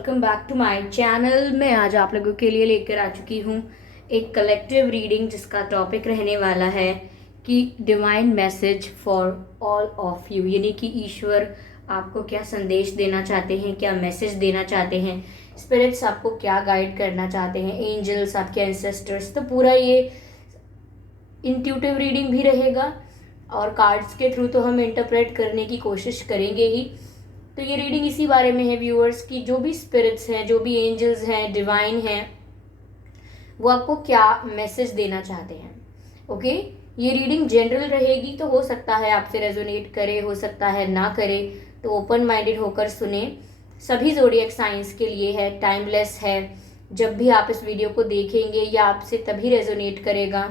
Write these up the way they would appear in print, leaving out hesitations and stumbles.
Welcome back to my channel. मैं आज आप लोगों के लिए लेकर आ चुकी हूँ एक कलेक्टिव रीडिंग जिसका टॉपिक रहने वाला है कि divine message for all of you, यानी कि ईश्वर आपको क्या संदेश देना चाहते हैं, क्या मैसेज देना चाहते हैं, स्पिरिट्स आपको क्या गाइड करना चाहते हैं, एंजल्स, आपके एंसेस्टर्स। तो पूरा ये इंट्यूटिव रीडिंग भी रहेगा और कार्ड्स के थ्रू तो हम इंटरप्रेट करने की कोशिश करेंगे ही। तो ये रीडिंग इसी बारे में है व्यूअर्स की जो भी स्पिरिट्स हैं, जो भी एंजल्स हैं, डिवाइन हैं, वो आपको क्या मैसेज देना चाहते हैं। ओके, ये रीडिंग जनरल रहेगी, तो हो सकता है आपसे रेजोनेट करे, हो सकता है ना करे, तो ओपन माइंडेड होकर सुने। सभी ज़ोडिएक साइंस के लिए है, टाइमलेस है। जब भी आप इस वीडियो को देखेंगे या आपसे तभी रेजोनेट करेगा।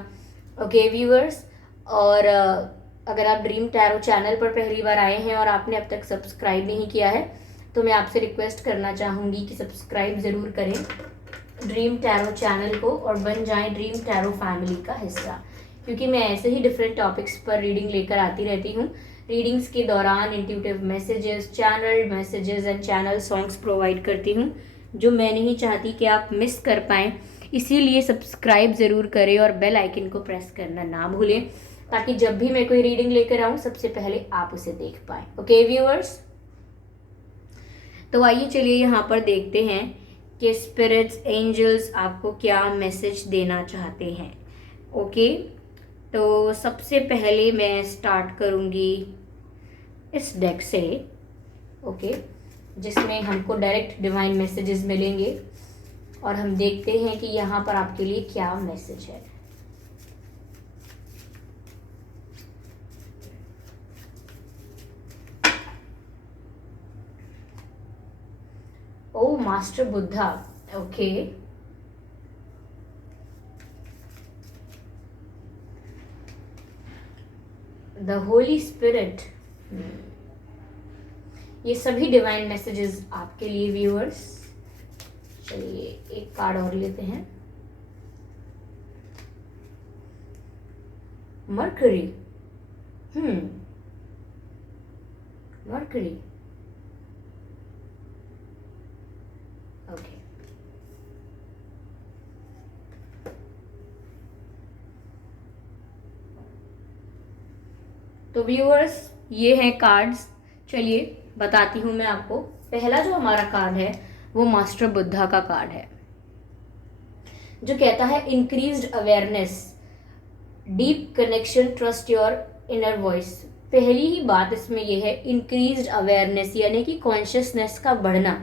ओके व्यूअर्स, और अगर आप ड्रीम टैरो चैनल पर पहली बार आए हैं और आपने अब तक सब्सक्राइब नहीं किया है तो मैं आपसे रिक्वेस्ट करना चाहूँगी कि सब्सक्राइब ज़रूर करें ड्रीम टैरो चैनल को और बन जाएं ड्रीम टैरो फैमिली का हिस्सा, क्योंकि मैं ऐसे ही डिफरेंट टॉपिक्स पर रीडिंग लेकर आती रहती हूँ। रीडिंग्स के दौरान intuitive messages, channel messages and channel songs provide करती हूँ जो मैं नहीं चाहती कि आप मिस कर पाएँ। इसीलिए सब्सक्राइब ज़रूर करें और बेल आइकन को प्रेस करना ना भूलें, ताकि जब भी मैं कोई रीडिंग लेकर आऊं सबसे पहले आप उसे देख पाए। ओके व्यूअर्स, तो आइए चलिए यहाँ पर देखते हैं कि स्पिरिट्स, एंजल्स आपको क्या मैसेज देना चाहते हैं। ओके, तो सबसे पहले मैं स्टार्ट करूँगी इस डेक से, ओके, जिसमें हमको डायरेक्ट डिवाइन मैसेजेस मिलेंगे और हम देखते हैं कि यहाँ पर आपके लिए क्या मैसेज है। O master Buddha, okay, the holy spirit. ये सभी डिवाइन मैसेजेस आपके लिए व्यूअर्स। चलिए एक कार्ड और लेते हैं। Mercury, mercury, okay. तो व्यूअर्स ये हैं कार्ड्स। चलिए बताती हूँ मैं आपको। पहला जो हमारा कार्ड है वो मास्टर बुद्धा का कार्ड है, जो कहता है increased awareness, deep connection, trust your inner voice. पहली ही बात इसमें यह है इंक्रीज्ड अवेयरनेस, यानी कि कॉन्शियसनेस का बढ़ना,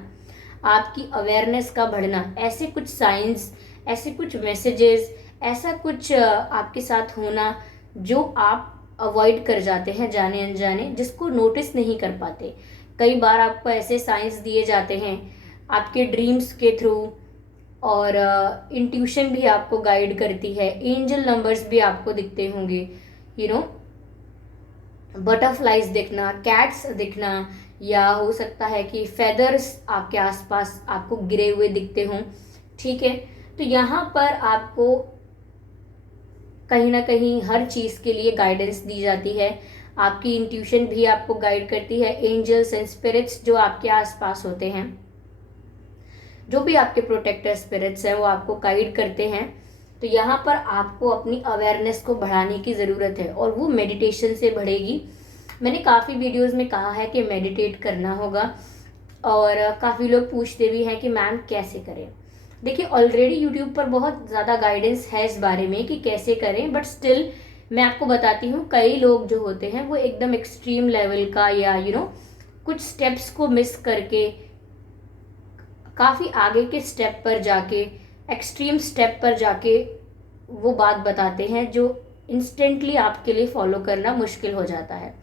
आपकी अवेयरनेस का बढ़ना। ऐसे कुछ साइंस, ऐसे कुछ मैसेजेस, ऐसा कुछ आपके साथ होना जो आप अवॉइड कर जाते हैं जाने अनजाने, जिसको नोटिस नहीं कर पाते। कई बार आपको ऐसे साइंस दिए जाते हैं आपके ड्रीम्स के थ्रू, और इंट्यूशन भी आपको गाइड करती है। एंजल नंबर्स भी आपको दिखते होंगे, यू नो, बटरफ्लाइज दिखना, कैट्स दिखना, या हो सकता है कि फेदर्स आपके आसपास आपको गिरे हुए दिखते हों। ठीक है, तो यहाँ पर आपको कहीं ना कहीं हर चीज़ के लिए गाइडेंस दी जाती है। आपकी इंट्यूशन भी आपको गाइड करती है। एंजल्स एंड स्पिरिट्स जो आपके आसपास होते हैं, जो भी आपके प्रोटेक्टर स्पिरिट्स हैं, वो आपको गाइड करते हैं। तो यहाँ पर आपको अपनी अवेयरनेस को बढ़ाने की ज़रूरत है और वो मेडिटेशन से बढ़ेगी। मैंने काफ़ी वीडियोस में कहा है कि मेडिटेट करना होगा, और काफ़ी लोग पूछते भी हैं कि मैम कैसे करें। देखिए, ऑलरेडी यूट्यूब पर बहुत ज़्यादा गाइडेंस है इस बारे में कि कैसे करें, बट स्टिल मैं आपको बताती हूँ। कई लोग जो होते हैं वो एकदम एक्सट्रीम लेवल का, या कुछ स्टेप्स को मिस करके काफ़ी आगे के स्टेप पर जाके, एक्सट्रीम स्टेप पर जाके वो बात बताते हैं जो इंस्टेंटली आपके लिए फॉलो करना मुश्किल हो जाता है।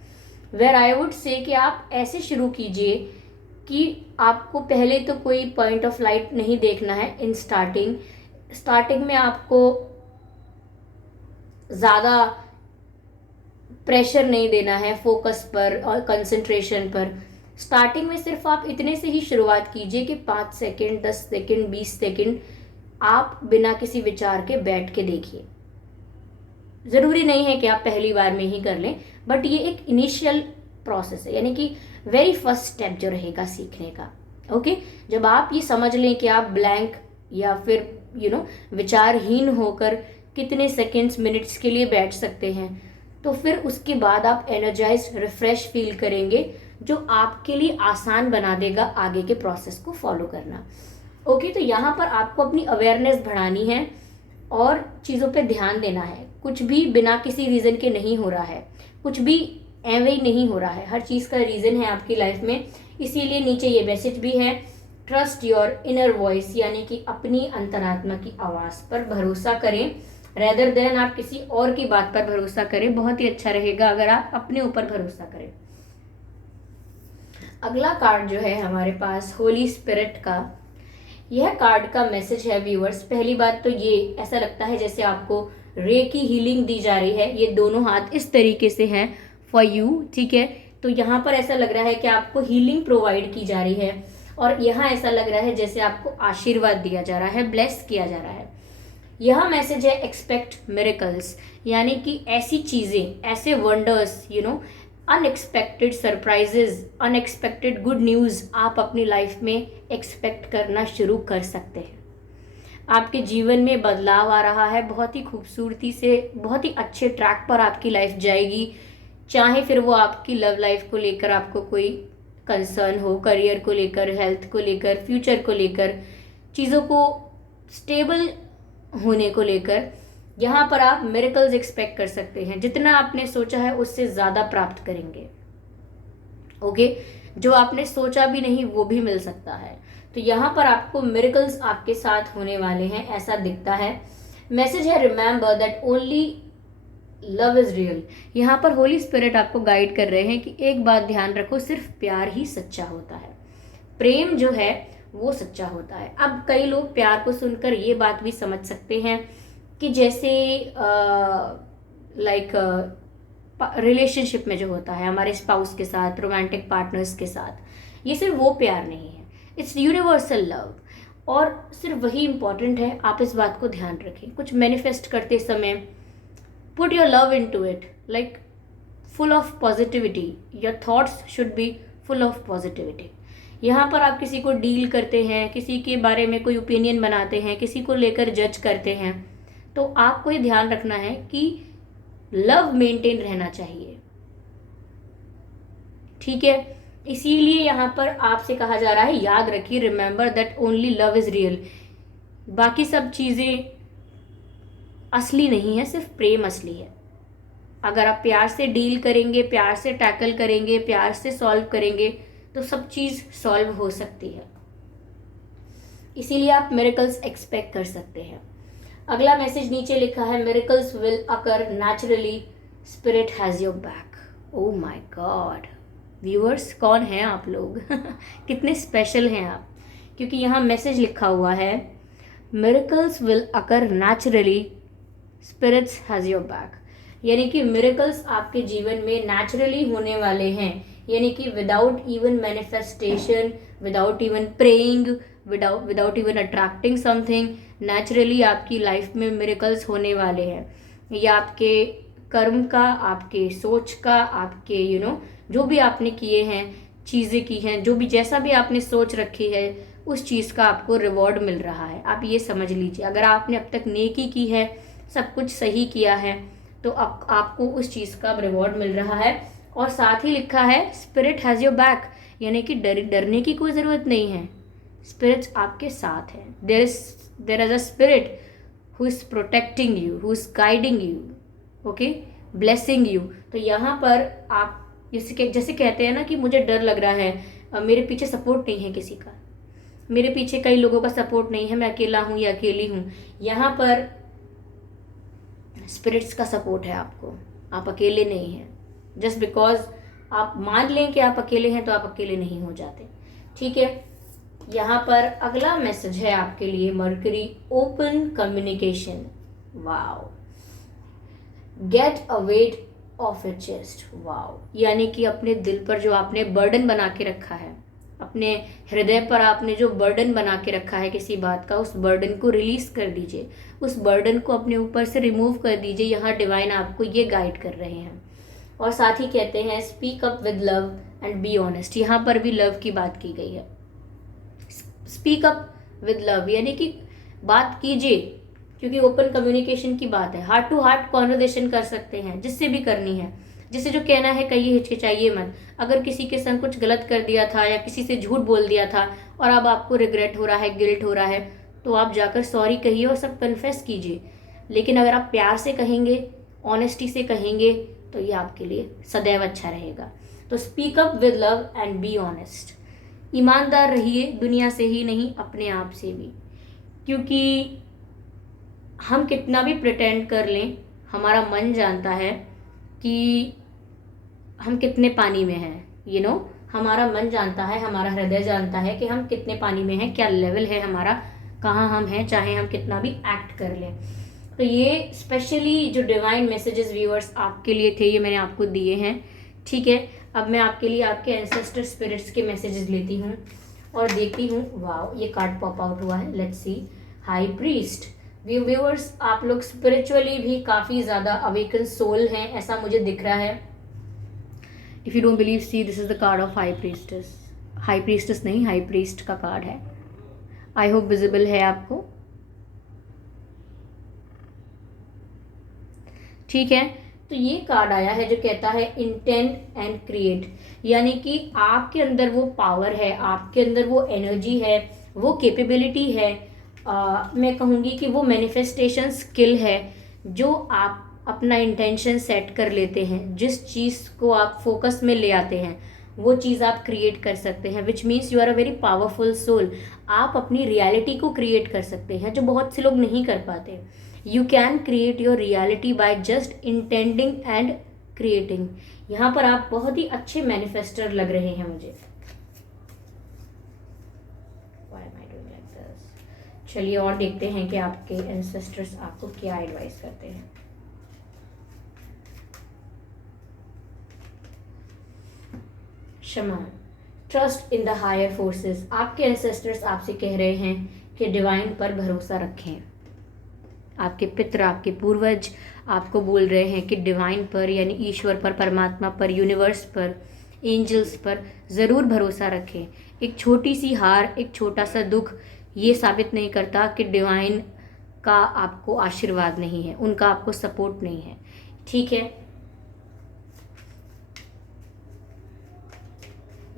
वेयर आई वुड से कि आप ऐसे शुरू कीजिए कि आपको पहले तो कोई पॉइंट ऑफ लाइट नहीं देखना है इन स्टार्टिंग में आपको ज़्यादा प्रेशर नहीं देना है फोकस पर और कंसंट्रेशन पर। स्टार्टिंग में सिर्फ आप इतने से ही शुरुआत कीजिए कि 5 सेकंड, 10 सेकंड, 20 सेकंड आप बिना किसी विचार के बैठ के देखिए। ज़रूरी नहीं है कि आप पहली बार में ही कर लें, बट ये एक इनिशियल प्रोसेस है, यानी कि वेरी फर्स्ट स्टेप जो रहेगा सीखने का। ओके, जब आप ये समझ लें कि आप ब्लैंक या फिर विचारहीन होकर कितने सेकंड्स मिनट्स के लिए बैठ सकते हैं, तो फिर उसके बाद आप एनर्जाइज्ड रिफ्रेश फील करेंगे, जो आपके लिए आसान बना देगा आगे के प्रोसेस को फॉलो करना। ओके, तो यहाँ पर आपको अपनी अवेयरनेस बढ़ानी है और चीज़ों पे ध्यान देना है। कुछ भी बिना किसी रीज़न के नहीं हो रहा है, कुछ भी एवं ही नहीं हो रहा है, हर चीज़ का रीज़न है आपकी लाइफ में। इसीलिए नीचे ये मैसेज भी है, ट्रस्ट योर इनर वॉइस, यानी कि अपनी अंतरात्मा की आवाज़ पर भरोसा करें रेदर देन आप किसी और की बात पर भरोसा करें। बहुत ही अच्छा रहेगा अगर आप अपने ऊपर भरोसा करें। अगला कार्ड जो है हमारे पास होली स्पिरिट का, यह कार्ड का मैसेज है व्यूअर्स। पहली बात तो ये ऐसा लगता है जैसे आपको रे की हीलिंग दी जा रही है। ये दोनों हाथ इस तरीके से हैं फॉर यू, ठीक है। तो यहाँ पर ऐसा लग रहा है कि आपको हीलिंग प्रोवाइड की जा रही है, और यहाँ ऐसा लग रहा है जैसे आपको आशीर्वाद दिया जा रहा है, ब्लेस किया जा रहा है। यह मैसेज है एक्सपेक्ट मिरेकल्स, यानी कि ऐसी चीज़ें, ऐसे wonders, unexpected surprises, unexpected good news आप अपनी लाइफ में एक्सपेक्ट करना शुरू कर सकते हैं। आपके जीवन में बदलाव आ रहा है, बहुत ही खूबसूरती से, बहुत ही अच्छे ट्रैक पर आपकी लाइफ जाएगी। चाहे फिर वो आपकी लव लाइफ को लेकर आपको कोई कंसर्न हो, करियर को लेकर, हेल्थ को लेकर, फ्यूचर को लेकर, चीज़ों को स्टेबल होने को लेकर, यहाँ पर आप मिरेकल्स एक्सपेक्ट कर सकते हैं। जितना आपने सोचा है उससे ज़्यादा प्राप्त करेंगे। ओके, जो आपने सोचा भी नहीं वो भी मिल सकता है। तो यहाँ पर आपको मिरेकल्स आपके साथ होने वाले हैं, ऐसा दिखता है। मैसेज है remember that only love is real. यहाँ पर होली स्पिरिट आपको गाइड कर रहे हैं कि एक बात ध्यान रखो, सिर्फ प्यार ही सच्चा होता है। प्रेम जो है वो सच्चा होता है। अब कई लोग प्यार को सुनकर ये बात भी समझ सकते हैं कि जैसे लाइक रिलेशनशिप में जो होता है हमारे स्पाउस के साथ, रोमांटिक पार्टनर्स के साथ, ये सिर्फ वो प्यार नहीं है, इट्स यूनिवर्सल लव। और सिर्फ वही इंपॉर्टेंट है, आप इस बात को ध्यान रखें। कुछ मैनिफेस्ट करते समय put your love into it, like full of positivity, your thoughts should be full of positivity. यहाँ पर आप किसी को डील करते हैं, किसी के बारे में कोई ओपिनियन बनाते हैं, किसी को लेकर जज करते हैं, तो आपको ये ध्यान रखना है कि लव मेंटेन रहना चाहिए, ठीक है। इसीलिए यहाँ पर आपसे कहा जा रहा है, याद रखिए, remember that only love is real. बाकी सब चीज़ें असली नहीं है, सिर्फ प्रेम असली है। अगर आप प्यार से डील करेंगे, प्यार से टैकल करेंगे, प्यार से सॉल्व करेंगे, तो सब चीज़ सॉल्व हो सकती है। इसीलिए आप मिरेकल्स एक्सपेक्ट कर सकते हैं। अगला मैसेज नीचे लिखा है, miracles will occur naturally, spirit has your back. Oh my God viewers, कौन हैं आप लोग कितने स्पेशल हैं आप, क्योंकि यहाँ मैसेज लिखा हुआ है, miracles will occur naturally, spirits has your back. यानी कि मिरेकल्स आपके जीवन में नेचुरली होने वाले हैं, यानी कि without even manifestation, without even praying, without even attracting something, naturally आपकी लाइफ में मिरेकल्स होने वाले हैं। ये आपके कर्म का, आपके सोच का, आपके जो भी आपने किए हैं, चीज़ें की हैं, जो भी जैसा भी आपने सोच रखी है, उस चीज़ का आपको रिवॉर्ड मिल रहा है। आप ये समझ लीजिए, अगर आपने अब तक नेकी की है, सब कुछ सही किया है, तो आपको उस चीज़ का रिवॉर्ड मिल रहा है। और साथ ही लिखा है, स्पिरिट हैज़ योर बैक, यानी कि डरने की कोई ज़रूरत नहीं है, स्पिरिट्स आपके साथ है। There is a spirit who is protecting you, who is guiding you, okay, blessing you. तो यहाँ पर आप जैसे कहते हैं ना कि मुझे डर लग रहा है, मेरे पीछे सपोर्ट नहीं है किसी का, मेरे पीछे कई लोगों का सपोर्ट नहीं है, मैं अकेला हूँ या अकेली हूँ, यहाँ पर स्पिरिट्स का सपोर्ट है आपको, आप अकेले नहीं हैं। जस्ट बिकॉज आप मान लें कि आप अकेले हैं, तो आप अकेले नहीं हो जाते, ठीक है। यहाँ पर अगला मैसेज है आपके लिए, mercury open communication. Wow, get a weight of your chest. Wow, यानी कि अपने दिल पर जो आपने बर्डन बना के रखा है, अपने हृदय पर आपने जो बर्डन बना के रखा है किसी बात का, उस बर्डन को रिलीज कर दीजिए, उस बर्डन को अपने ऊपर से रिमूव कर दीजिए। यहाँ डिवाइन आपको ये गाइड कर रहे हैं। और साथ ही कहते हैं, speak up with love and be honest. यहाँ पर भी लव की बात की गई है। स्पीक अप विद लव, यानी कि बात कीजिए, क्योंकि ओपन कम्युनिकेशन की बात है। हार्ट टू हार्ट कॉन्वर्सेशन कर सकते हैं, जिससे भी करनी है, जिसे जो कहना है कहिए, हिचकिचाइए मत। अगर किसी के संग कुछ गलत कर दिया था या किसी से झूठ बोल दिया था और अब आपको रिग्रेट हो रहा है, गिल्ट हो रहा है, तो आप जाकर सॉरी कहिए और सब कन्फेस कीजिए। लेकिन अगर आप प्यार से कहेंगे, ऑनेस्टी से कहेंगे, तो ये आपके लिए सदैव अच्छा रहेगा। तो speak up with love and be honest. ईमानदार रहिए, दुनिया से ही नहीं, अपने आप से भी। क्योंकि हम कितना भी प्रिटेंड कर लें, हमारा मन जानता है कि हम कितने पानी में हैं। हमारा मन जानता है, हमारा हृदय जानता है कि हम कितने पानी में हैं, क्या लेवल है हमारा, कहाँ हम हैं, चाहे हम कितना भी एक्ट कर लें। तो ये स्पेशली जो डिवाइन मैसेजेस व्यूअर्स आपके लिए थे, ये मैंने आपको दिए हैं। ठीक है, अब मैं आपके लिए आपके एंसेस्टर स्पिरिट्स के मैसेजेस लेती हूँ और देखती हूँ। वाओ, ये कार्ड पॉप आउट हुआ है। Let's see. High priest. Viewers, आप लोग स्पिरिचुअली भी काफ़ी ज़्यादा अवेकन सोल हैं, ऐसा मुझे दिख रहा है। If you don't believe, see, this is the card of high priestess. High priestess नहीं, हाई प्रीस्ट का कार्ड है। आई होप विजिबल है आपको। ठीक है, तो ये कार्ड आया है जो कहता है इंटेंट एंड क्रिएट, यानी कि आपके अंदर वो पावर है, आपके अंदर वो एनर्जी है, वो कैपेबिलिटी है, मैं कहूँगी कि वो मैनिफेस्टेशन स्किल है, जो आप अपना इंटेंशन सेट कर लेते हैं, जिस चीज़ को आप फोकस में ले आते हैं, वो चीज़ आप क्रिएट कर सकते हैं, which means you are a very powerful soul. आप अपनी रियलिटी को क्रिएट कर सकते हैं, जो बहुत से लोग नहीं कर पाते। You can create your reality by just intending and creating. यहाँ पर आप बहुत ही अच्छे मैनिफेस्टर लग रहे हैं मुझे। चलिए और देखते हैं कि आपके एंसेस्टर्स आपको क्या एडवाइस करते हैं। क्षमा। Trust in the higher forces. आपके एंसेस्टर्स आपसे कह रहे हैं कि डिवाइन पर भरोसा रखें। आपके पितर, आपके पूर्वज आपको बोल रहे हैं कि डिवाइन पर, यानी ईश्वर पर, परमात्मा पर, यूनिवर्स पर, एंजल्स पर ज़रूर भरोसा रखें। एक छोटी सी हार, एक छोटा सा दुख ये साबित नहीं करता कि डिवाइन का आपको आशीर्वाद नहीं है, उनका आपको सपोर्ट नहीं है। ठीक है,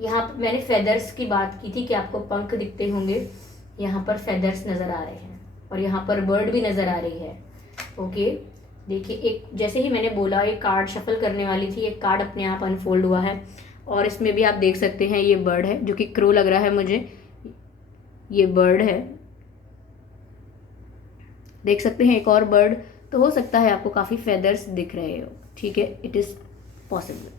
यहाँ पर मैंने फेदर्स की बात की थी कि आपको पंख दिखते होंगे। यहाँ पर फेदर्स नज़र आ रहे हैं और यहाँ पर बर्ड भी नज़र आ रही है। ओके, देखिए, एक जैसे ही मैंने बोला ये कार्ड शफल करने वाली थी, एक कार्ड अपने आप अनफोल्ड हुआ है और इसमें भी आप देख सकते हैं ये बर्ड है, जो कि क्रो लग रहा है मुझे। ये बर्ड है, देख सकते हैं, एक और बर्ड। तो हो सकता है आपको काफ़ी फेदर्स दिख रहे हो। ठीक है, इट इज़ पॉसिबल।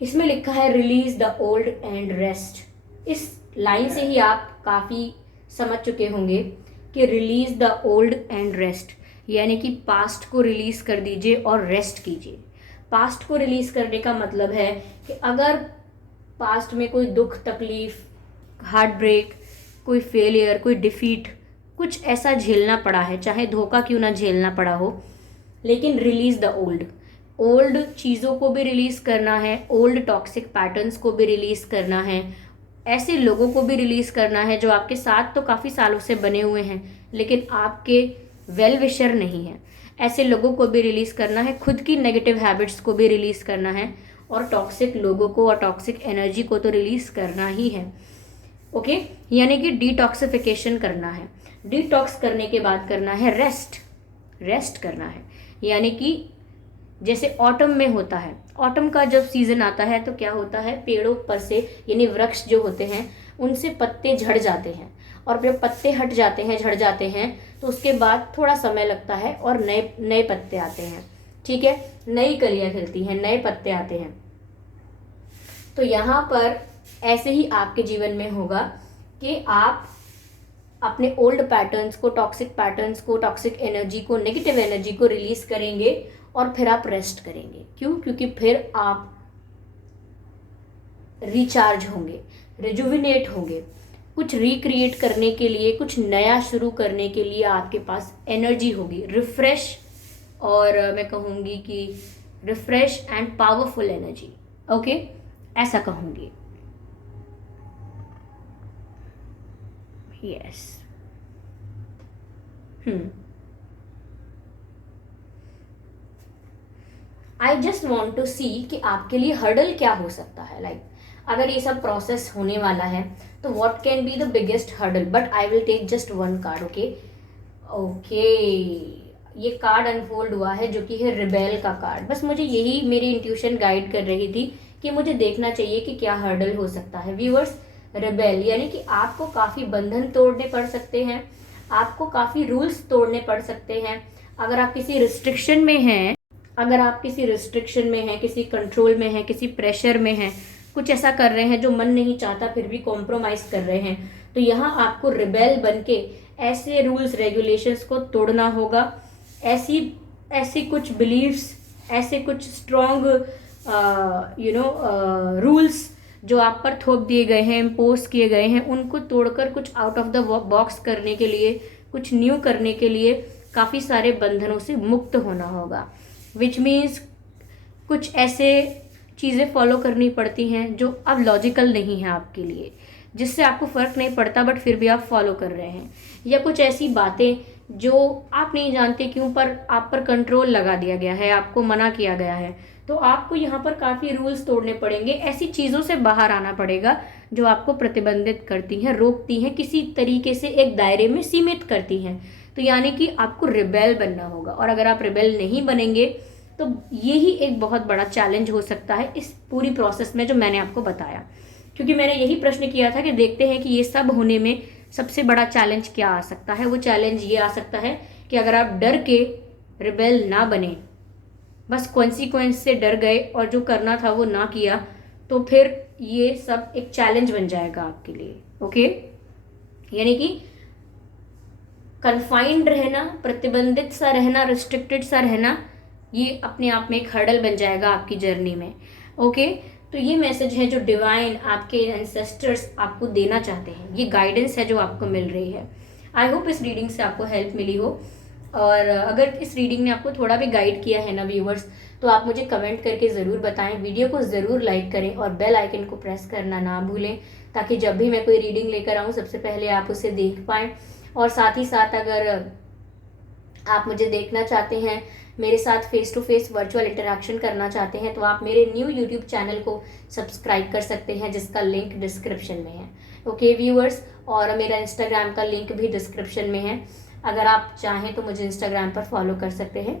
इसमें लिखा है release the old and rest. इस लाइन से ही आप काफ़ी समझ चुके होंगे कि release the old and rest, यानी कि पास्ट को रिलीज कर दीजिए और रेस्ट कीजिए। पास्ट को रिलीज करने का मतलब है कि अगर पास्ट में कोई दुख, तकलीफ, हार्ट ब्रेक, कोई फेलियर, कोई डिफीट, कुछ ऐसा झेलना पड़ा है, चाहे धोखा क्यों ना झेलना पड़ा हो, लेकिन रिलीज द ओल्ड। ओल्ड चीज़ों को भी रिलीज़ करना है, ओल्ड टॉक्सिक पैटर्न्स को भी रिलीज़ करना है, ऐसे लोगों को भी रिलीज़ करना है जो आपके साथ तो काफ़ी सालों से बने हुए हैं लेकिन आपके वेल विशर नहीं हैं। ऐसे लोगों को भी रिलीज़ करना है, खुद की नेगेटिव हैबिट्स को भी रिलीज़ करना है और टॉक्सिक लोगों को और टॉक्सिक एनर्जी को तो रिलीज़ करना ही है। ओके, यानी कि डिटॉक्सिफिकेशन करना है। डिटॉक्स करने के बाद करना है रेस्ट करना है, यानी कि जैसे ऑटम में होता है, ऑटम का जब सीजन आता है तो क्या होता है, पेड़ों पर से, यानी वृक्ष जो होते हैं उनसे पत्ते झड़ जाते हैं और जब पत्ते हट जाते हैं, झड़ जाते हैं, तो उसके बाद थोड़ा समय लगता है और नए नए पत्ते आते हैं। ठीक है, नई कलियां खिलती हैं, नए पत्ते आते हैं। तो यहाँ पर ऐसे ही आपके जीवन में होगा कि आप अपने ओल्ड पैटर्न्स को, टॉक्सिक पैटर्न्स को, टॉक्सिक एनर्जी को, नेगेटिव एनर्जी को रिलीज करेंगे और फिर आप रेस्ट करेंगे। क्यों? क्योंकि फिर आप रिचार्ज होंगे, रिजुविनेट होंगे, कुछ रिक्रिएट करने के लिए, कुछ नया शुरू करने के लिए आपके पास एनर्जी होगी, रिफ्रेश, और मैं कहूँगी कि refresh and powerful energy. Okay, ऐसा कहूँगी। Yes. I just want to see कि आपके लिए हर्डल क्या हो सकता है। लाइक अगर ये सब प्रोसेस होने वाला है तो what can be the biggest hurdle, but I will take just one card. Okay okay, ये कार्ड अनफोल्ड हुआ है जो कि है रिबेल का कार्ड। बस मुझे यही मेरी इंट्यूशन गाइड कर रही थी कि मुझे देखना चाहिए कि क्या हर्डल हो सकता है। व्यूअर्स, रिबेल यानी कि आपको काफ़ी बंधन तोड़ने पड़ सकते हैं, आपको काफ़ी रूल्स तोड़ने पड़ सकते हैं। अगर आप किसी रिस्ट्रिक्शन में हैं, अगर आप किसी रिस्ट्रिक्शन में हैं, किसी कंट्रोल में हैं, किसी प्रेशर में हैं, कुछ ऐसा कर रहे हैं जो मन नहीं चाहता फिर भी कॉम्प्रोमाइज कर रहे हैं, तो यहाँ आपको रिबेल बन के ऐसे रूल्स रेगुलेशंस को तोड़ना होगा। ऐसी ऐसी कुछ बिलीव्स, ऐसे कुछ स्ट्रॉन्ग रूल्स जो आप पर थोप दिए गए हैं, इम्पोज किए गए हैं, उनको तोड़कर कुछ आउट ऑफ द बॉक्स करने के लिए, कुछ न्यू करने के लिए काफ़ी सारे बंधनों से मुक्त होना होगा। विच मीन्स कुछ ऐसे चीज़ें फॉलो करनी पड़ती हैं जो अब लॉजिकल नहीं है आपके लिए, जिससे आपको फ़र्क नहीं पड़ता बट फिर भी आप फॉलो कर रहे हैं, या कुछ ऐसी बातें जो आप नहीं जानते क्यों पर आप पर कंट्रोल लगा दिया गया है, आपको मना किया गया है, तो आपको यहाँ पर काफ़ी रूल्स तोड़ने पड़ेंगे। ऐसी चीज़ों से बाहर आना पड़ेगा जो आपको प्रतिबंधित करती हैं, रोकती हैं, किसी तरीके से एक दायरे में सीमित करती हैं। तो यानी कि आपको रिबेल बनना होगा, और अगर आप रिबेल नहीं बनेंगे तो यही एक बहुत बड़ा चैलेंज हो सकता है इस पूरी प्रोसेस में जो मैंने आपको बताया। क्योंकि मैंने यही प्रश्न किया था कि देखते हैं कि ये सब होने में सबसे बड़ा चैलेंज क्या आ सकता है। वो चैलेंज ये आ सकता है कि अगर आप डर के रिबेल ना बने, बस कॉन्सिक्वेंस से डर गए और जो करना था वो ना किया, तो फिर ये सब एक चैलेंज बन जाएगा आपके लिए। ओके, यानी कि कन्फाइंड रहना, प्रतिबंधित सा रहना, रिस्ट्रिक्टेड सा रहना, ये अपने आप में एक हर्डल बन जाएगा आपकी जर्नी में। ओके, तो ये मैसेज है जो डिवाइन, आपके एंसेस्टर्स आपको देना चाहते हैं, ये गाइडेंस है जो आपको मिल रही है। आई होप इस रीडिंग से आपको हेल्प मिली हो, और अगर इस रीडिंग ने आपको थोड़ा भी गाइड किया है ना व्यूवर्स, तो आप मुझे कमेंट करके ज़रूर बताएं, वीडियो को ज़रूर लाइक करें और बेल आइकन को प्रेस करना ना भूलें, ताकि जब भी मैं कोई रीडिंग लेकर आऊँ सबसे पहले आप उसे देख पाएँ। और साथ ही साथ अगर आप मुझे देखना चाहते हैं, मेरे साथ face to face virtual interaction करना चाहते हैं, तो आप मेरे न्यू यूट्यूब चैनल को सब्सक्राइब कर सकते हैं, जिसका लिंक डिस्क्रिप्शन में है। ओके व्यूअर्स, और मेरा इंस्टाग्राम का लिंक भी डिस्क्रिप्शन में है, अगर आप चाहें तो मुझे इंस्टाग्राम पर फॉलो कर सकते हैं।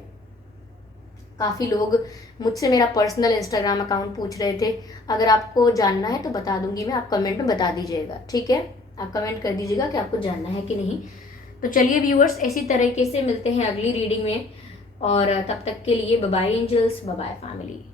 काफ़ी लोग मुझसे मेरा पर्सनल इंस्टाग्राम अकाउंट पूछ रहे थे, अगर आपको जानना है तो बता दूंगी मैं, आप कमेंट में बता दीजिएगा, ठीक है? आप कमेंट कर दीजिएगा कि आपको जानना है कि नहीं। तो चलिए व्यूअर्स, इसी तरीके से मिलते हैं अगली रीडिंग में, और तब तक के लिए bye bye angels, bye bye family.